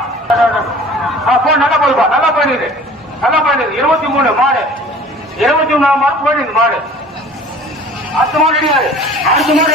இருநூறு ரூபாய் நல்லா போயிடுது நல்லா போயிடுது இருபத்தி மூணு மாடு. இருபத்தி மூணாம் மாடு போயிடுது மாடு. அடுத்த மாடு ரெடியாது அடுத்த மாடு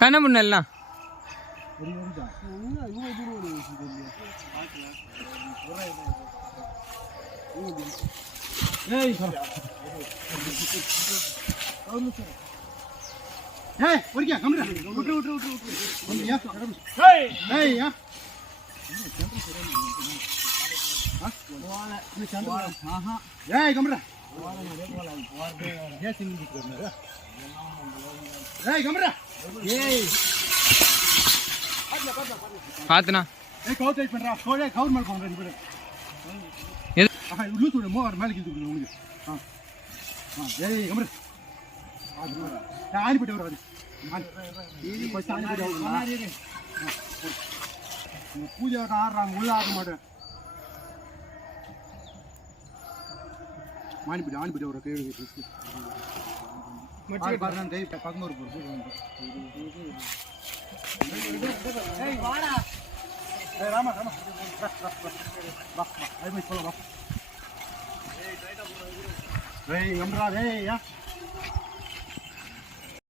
கண்ண முன்னெல்லாம் ஏய் ஒரிக்கா கம்மிடா விட்டு விட்டு விட்டு விட்டு ஏய் ஏய் கம்மிடா ஏய் கம்மிடா ஏய் பாத்துனா. ஏய் கவுட் டைட் பண்றா கோடே கவுட் மேல போங்க ரெண்டு பேரும் எது லூஸ் விடு மோ மேல கிட்டு உனக்கு ஆ ஆ ஏய் கம்மிடா நான் ஆணிப்பட்டு வராது பூஜை ஆடுறாங்க உள்ள ஆட மாட்டேன் மாணிப்படி ஆணிப்படி ஒரு கை பதினோரு ராமா ராமா. வா வா அது போலாம் வா. ஏய் எம்ரா ஏய் யா.